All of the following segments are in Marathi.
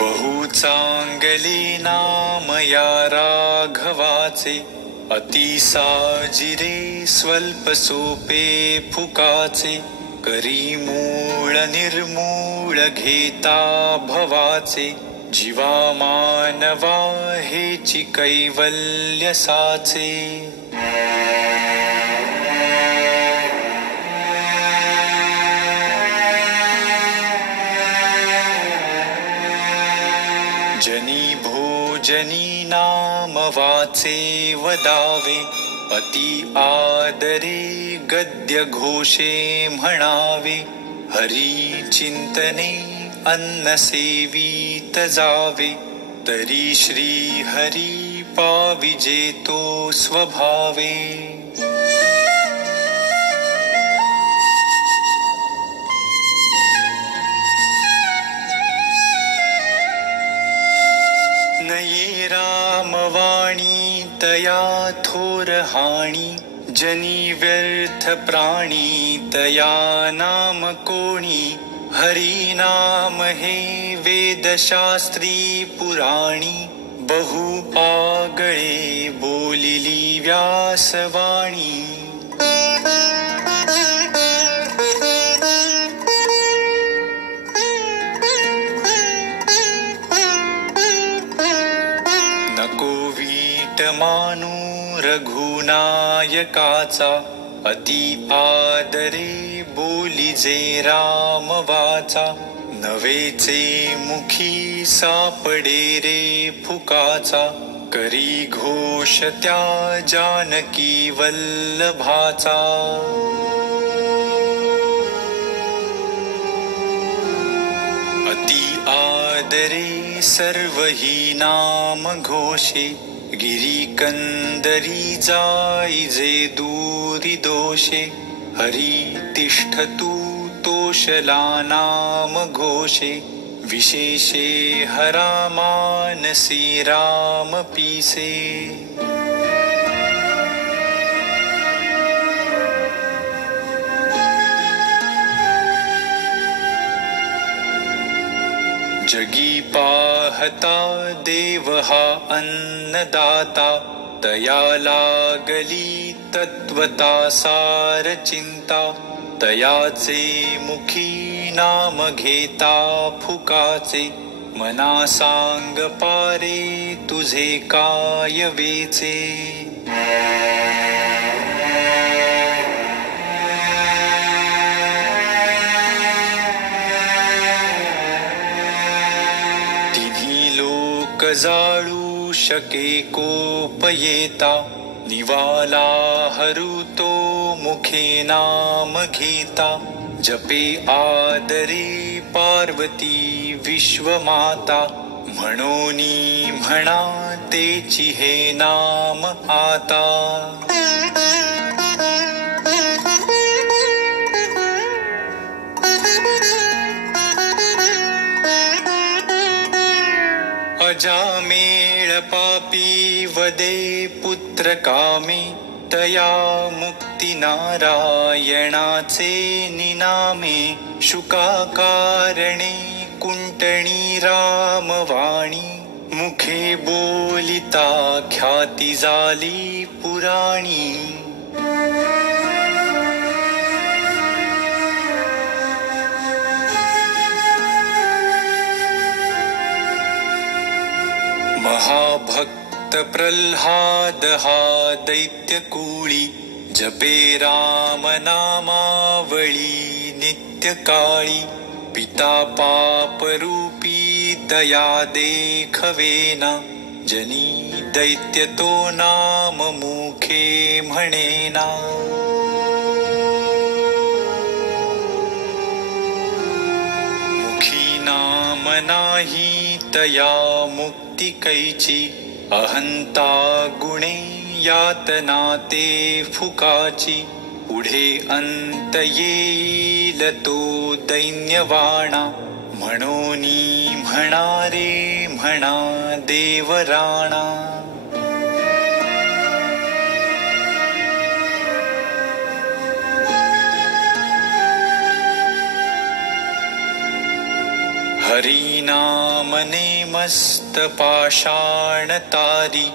बहु चांगले नाम या राघवाचे, अति साजिरे स्वल्प सोपे फुकाचे. करी मूळ निर्मूळ घेता भवाचे, जीवा मानवा हेची कैवल्य साचे. जनी भोजनी नाम वाचे वदावे, अति आदरे गद्य घोषे म्हणावे. हरी चिंतने अन्न सेवित जावे, तरी श्री हरी पाविजे तो स्वभावे. नये रामवाणी तया थोर हाणी, जनी व्यर्थ प्राणी तया नाम कोणी. हरी नाम हे वेदशास्त्री पुराणी, बहु आगळे बोलिली व्यासवाणी. नको वीट मानू रघुनायकाचा, अति आदरे बोलिजे राम वाचा. नवेचे मुखी सापडे रे फुकाचा, करी घोष त्या जानकी वल्लभाचा. अति आदरे सर्व ही नाम घोषे, गिरी कंदरी जाईजे दूरी दोषे. हरी तिष्ठतु तोषला नाम घोषे, विशेषे हरा मानसी राम पीसे. जगी पाहता देव हा अन्नदाता, तया लागली तत्वता सार चिंता. तयाचे मुखी नाम घेता फुकाचे, मना सांग पारे तुझे काय वेचे. तिन्ही लोक जाळू शके कोप येता, निवाला हरुतो मुखे नाम घेता. जपे आदरे पार्वती विश्वमाता, म्हणोनी म्हणा तेची हे नाम आता. अजामेळ पापी वदे पुत्र कामे, तया मुक्ती नारायणाचे निनामे. शुकाकारणे कुंटणी रामवाणी, मुखे बोलिता ख्याती झाली पुराणी. महाभक्त प्रल्हाद हा दैत्य कुळी, जपे राम नामावळी नित्य काळी. पिता पाप रूपी दया देखवेना, जनी दैत्य तो नाम मुखे म्हणेना. मुखी नाम नाही तया मुक्ती कैची, अहंता गुणे यातना ते फुकाची. पुढे अंत येईल तो दैन्यवाणा, म्हणोनी म्हणा रे म्हणा देवराणा. हरिनामने मस्त पाषाण तारी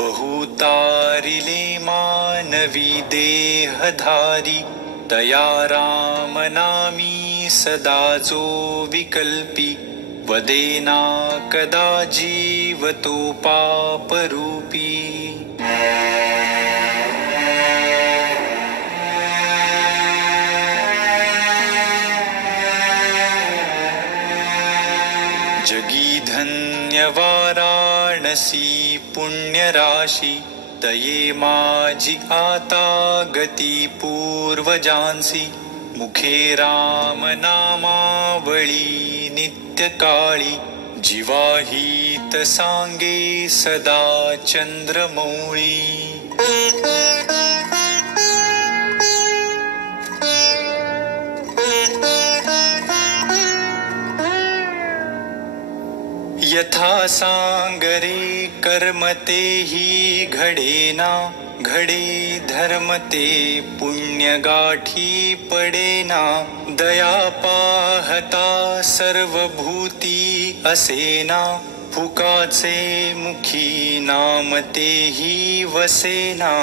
बहुतारिले मानवी देहधारी तया राम नामी सदा जो विकल्पी वदेना कदा जीवतो पापरूपी जगी धन्य वाराणसी पुण्यराशी तये माझी आता गती पूर्वजांसी मुखे राम नामावळी नित्य काळी जीवाहित सांगे सदा चंद्रमौळी यथा सांगरे कर्म तेही घडेना घडे धर्म ते पुण्य गाठी पडेना दया पाहता सर्व भूती असेना फुकाचे मुखी नाम तेही वसेना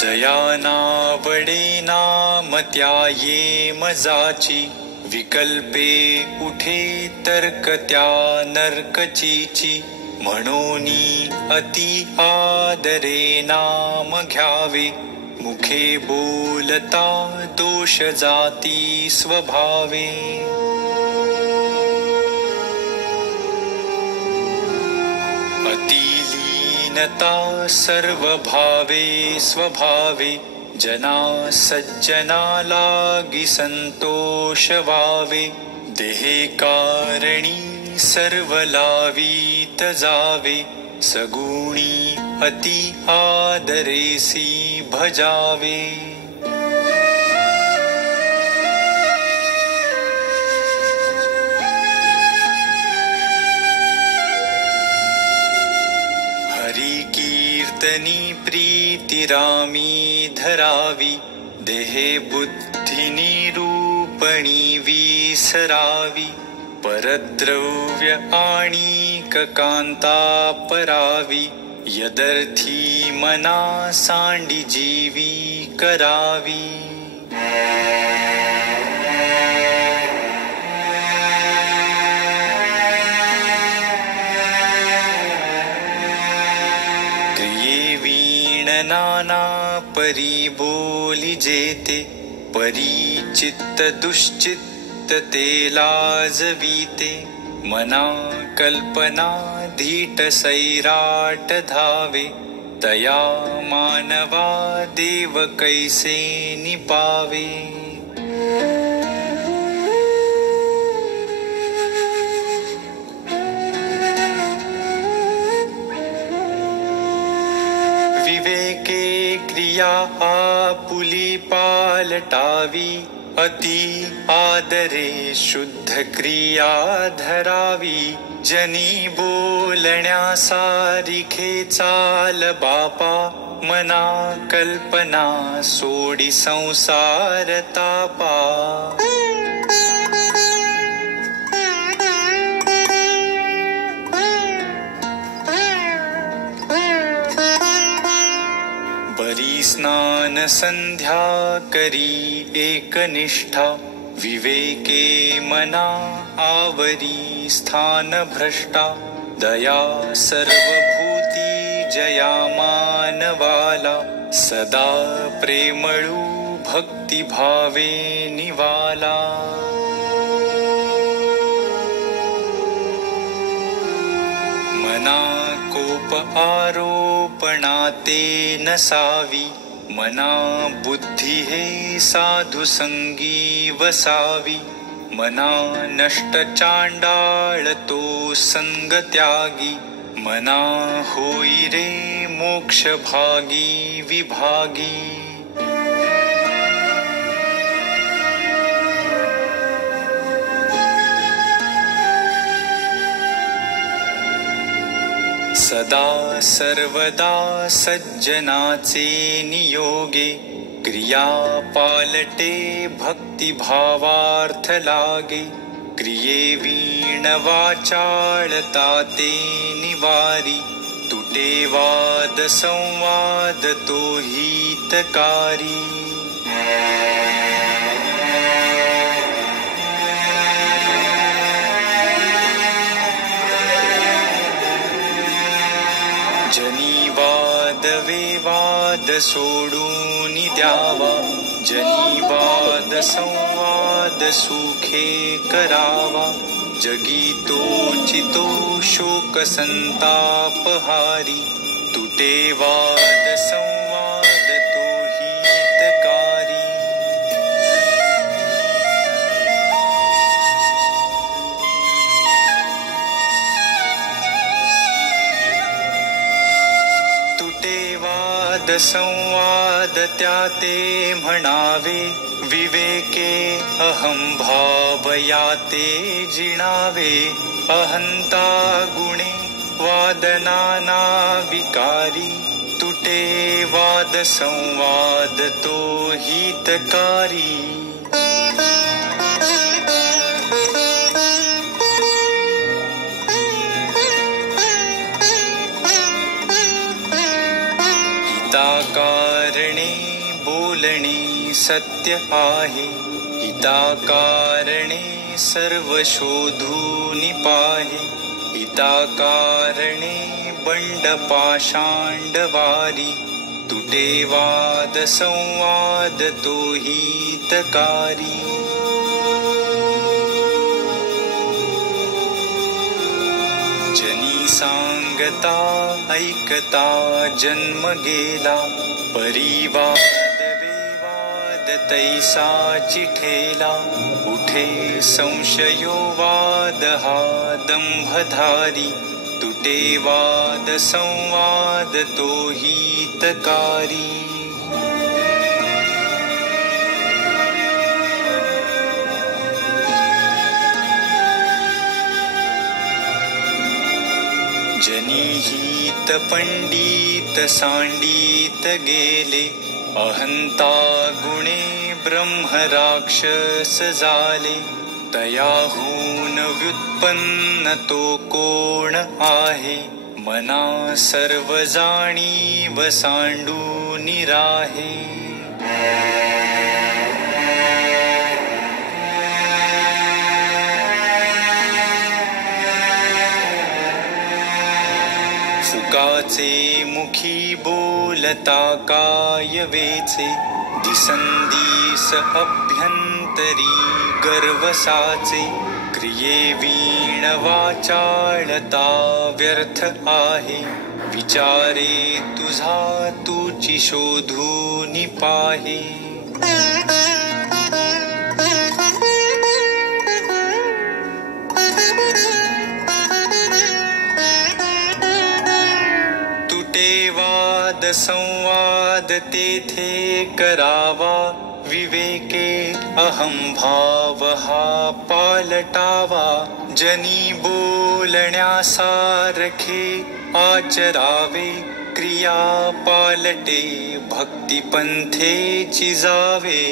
जया नावडे नाम त्या ये मजाची विकल्पे उठे तर्क त्या नरकचीची म्हणोनी अति आदरे नाम घ्यावे मुखे बोलता दोष जाती स्वभावे अतिलीनता सर्व भावे स्वभावे जना सज्जना लागी संतोष वावे देहे कारणी सर्व लावीत जावे सगुणी अति आदरेसी भजावे हरी कीर्तनी प्रीती रामी धरावी देहे बुद्धी निरूपणी विसरावी परद्रव्य आणि कांता परावी यदर्थी मना सांडी जीवी करावी क्रिये वीण नाना परी बोली जेते परी चित्त दुश्चित्त ते लाजवीते मना कल्पना धीट सैराट धावे तया मानवा देव कैसे निपावे विवेके क्रिया आपुली पालटावी अति आदरे शुद्ध क्रिया धरावी जनी बोलण्या सारिखे चाल बापा मना कल्पना सोडी संसार तापा बरी स्नान संध्या करी एकनिष्ठा विवेके मना आवरी स्थान भ्रष्टा दया सर्वभूती जया मानवाला सदा प्रेमळू भक्ती भावे निवाला मना कोप आरोपणाते नसावी मना बुद्धी हे साधु संगी वसावी मना नष्ट चांडाळ तो संग त्यागी मना होई रे मोक्ष भागी विभागी सदा सर्वदा सज्जनाचे नियोगे क्रिया पालटे भक्तिभावार्थ लागे क्रिये वीण वाचाळता ते निवारी तुटे वाद संवाद तो हितकारी जनी वाद विवाद सोडून द्यावा जनी वाद संवाद सुखे करावा जगी तोचितो शोक संताप हारी तुटे वाद संवाद तो हितकारी वाद संवाद त्याते म्हणावे विवेके अहं भाव याते जिणावे अहंता गुणे वादनाना विकारी तुटे वाद संवाद तो हितकारी हिताकारणे बोलणे सत्य आहे हिताकारणे सर्व शोधून पाहे हिताकारणे बंड पाषांडवारी तुटे वाद संवाद तो हितकारी जनी सांगता ऐकता जन्म गेला परिवाद विवाद तैसा चिठेला उठे संशयो वाद हा दंभधारी तुटे वाद संवाद तो हितकारी जनिहित पंडित सांडित गेले अहंता गुणे ब्रह्म राक्षस झाले तयाहून व्युत्पन्न तो कोण आहे मना सर्व जाणीव सांडून राहे फुकाचे मुखी बोलता काय वेचे दिसंदिस अभ्यंतरी गर्वसाचे क्रिये वीण वाचाळता व्यर्थ आहे विचारे तुझा तुची शोधून पाहे वाद संवाद तेथे करावा विवेके अहं भाव हा पालटावा जनी बोलण्यासारखे आचरावे क्रिया पालटे भक्तिपंथेची जावे